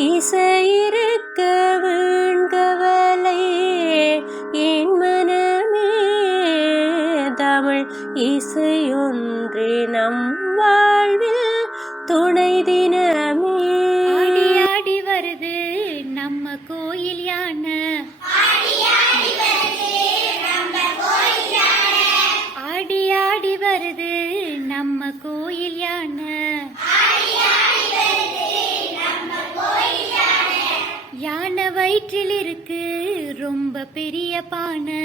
இசையிருக்க வீண்கவலை என் மனமே. தமிழ் இசையொன்றே நம் வாழ்வில் துணை தினமே. ஆடி ஆடி வருது நம்ம கோயில் யானை, ஆடி ஆடி வருது நம்ம கோயில் யானை. யானை வயிற்றில் இருக்கு ரொம்ப பெரிய பானை,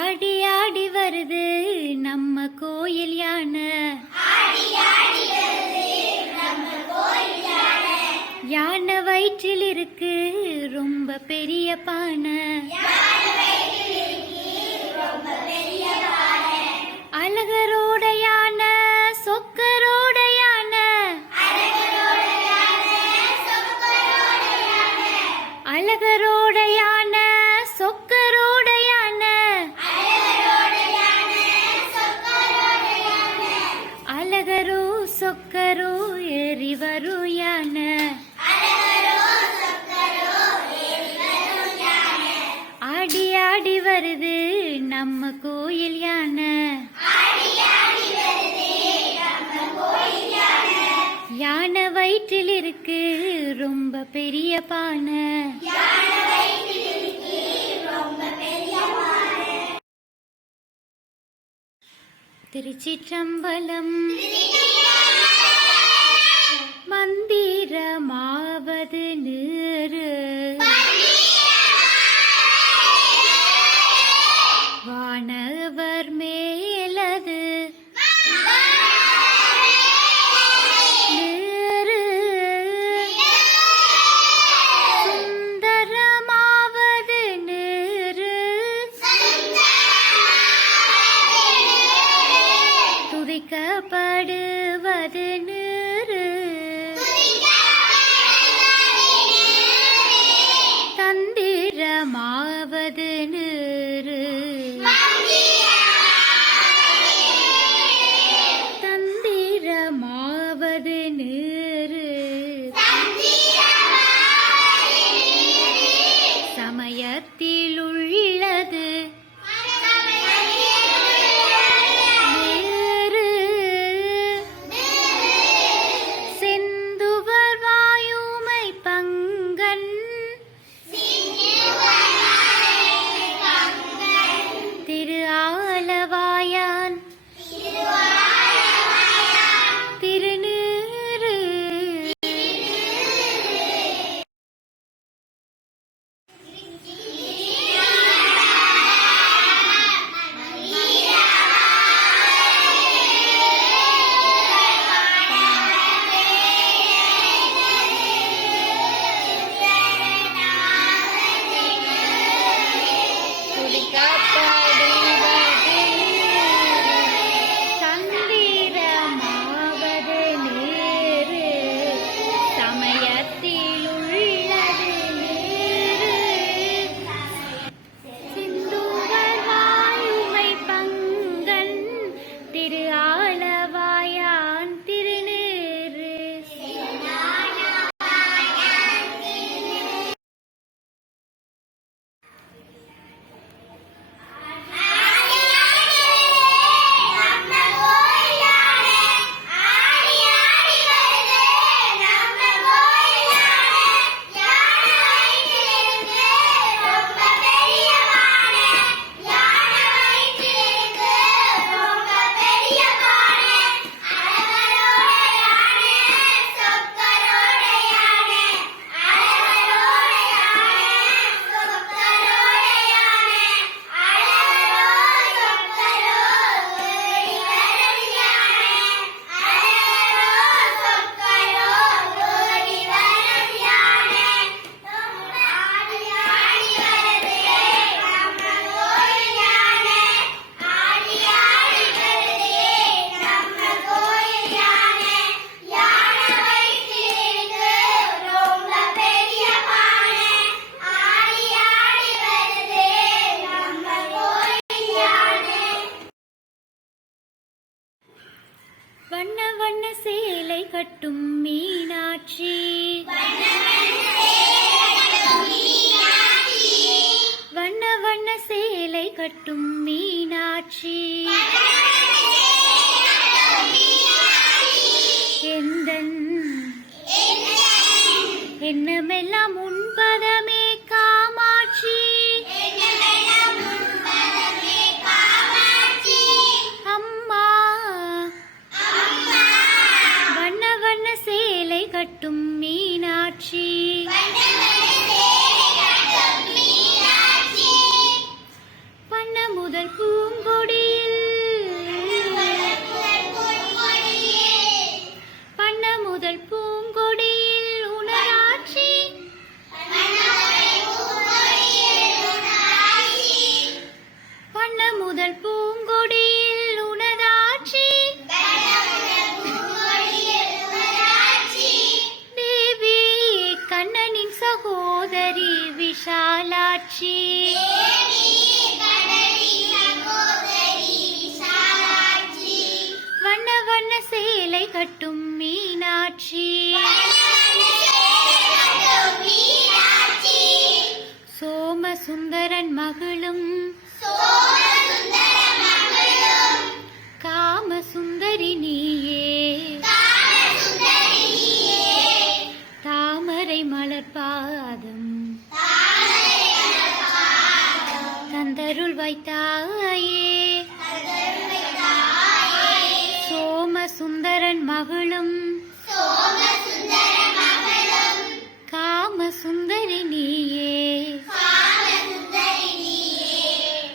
ஆடி ஆடி வருது நம்ம கோயில் யானை. யானை வயிற்றில் இருக்கு ரொம்ப பெரிய பானை, அழகரோட யானை சொக்கரோட யானை, அழகரோட யானை சொக்கரோட யானை, அழகரோ சொக்கரோ ஏறி வரும் யானை. ஆடி ஆடி வருது நம்ம கோயில் யானை, யானை வயிற்றில் இருக்கு ரொம்ப பெரிய பானை. திருச்சிற்றம்பலம். மந்திரமாவது நீரு வானவர் மேலது நீரு, சுந்தரமாவது நீரு, துதிக்கப்படுவது நீரு, தந்திரமாவது நீரு, தந்திரமாவது நீரு, சமயத்தில் உள்ளது நீரு, வண்ண வண்ண சேலை கட்டும் மீனாட்சி வண்ண வண்ண சேலை கட்டும் மீனாட்சி எந்தன் எண்ணமெல்லாம் உன்பதமே காமாட்சி அம்மா வண்ண வண்ண சேலை கட்டும் மீனாட்சி வண்ண முதல் பூங்கொடியில் வண்ண முதல் பூங்கொடியில் உணராட்சி வண்ண முதல் பூங்கொடியில் உணராட்சி தேவி கண்ணனின் சகோதரி விஷாலாட்சி வண்ண வண்ண சேலை கட்டும் மீனாட்சி சோமசுந்தரன் மகளும் காமசுந்தரி நீயே தாமரை மலர்பாதம் தந்தருள் வைத்தாயே சோமசுந்தரன் மகளும் காமசுந்தரி நீயே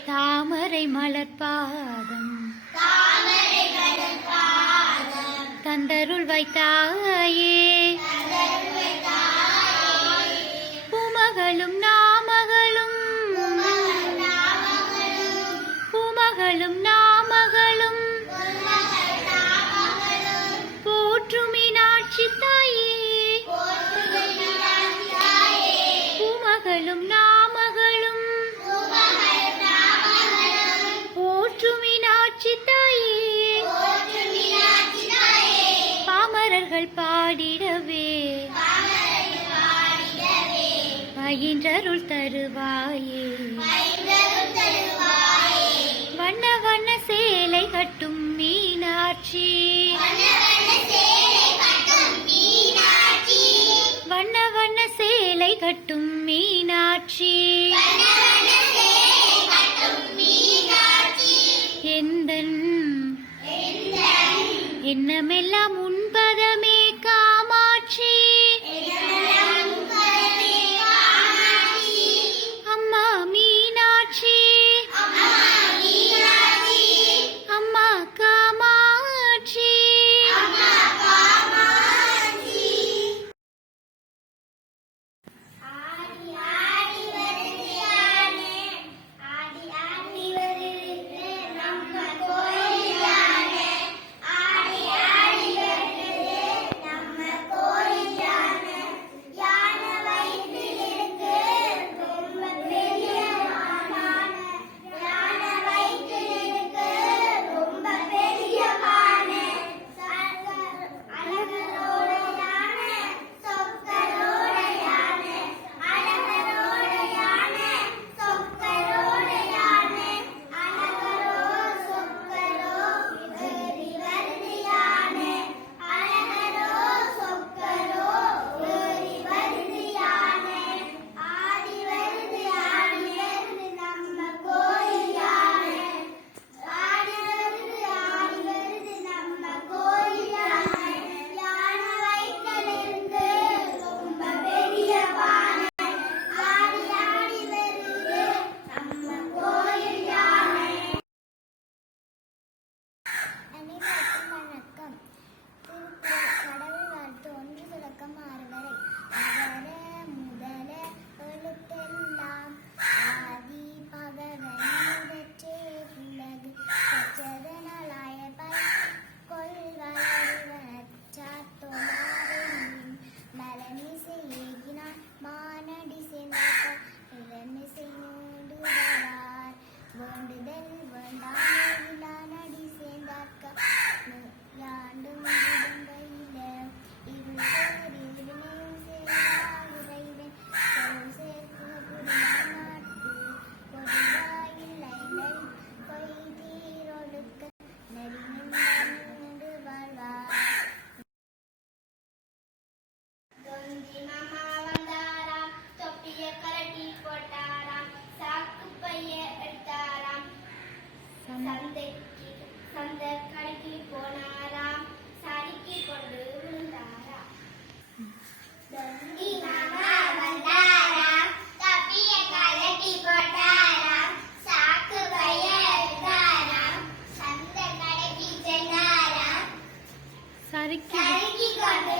தாமரை மலர்பாதம் தந்தருள் வைத்தாயே பூமகளும் நாமகளும் பூமகளும் நாமகளும் போற்றும் மீனாட்சி தாயே பூமகளும் நாமகளும் போற்றும் மீனாட்சி தாயே பாமரர்கள் பாடிடவே பயின்றருள் தருவாயே வண்ண வண்ண சேலை கட்டும் மீனாட்சி வண்ண வண்ண சேலை கட்டும் மீனாட்சி எந்தன் எண்ணமெல்லாம் உன்பதமே காமாட்சி அம்மா மீனாட்சி அம்மா காமாட்சி யாண்டும் விடும்பையில இருளோரிலும் சேராகுறைவே செல்வம் சேர்க்கும் புரியா நாட்டு பொருளாயில்லை கொய்தீரொழுக்க நெறிநின்று வாழ்வார். தொந்தி மாமா வந்தாராம், தொப்பிய கரட்டி போட்டாராம், சாக்கு பைய எடுத்தாராம், சந்த கடைக்கு போனாராம், சறுக்கி கொண்டு விழுந்தாராம். தொந்தி மாமா வந்தாராம், தொப்பிய கரட்டி போட்டாராம், சாக்கு பைய எடுத்தாராம், சந்த கடைக்கு சென்றாராம், சறுக்கி சறுக்கி கொண்டு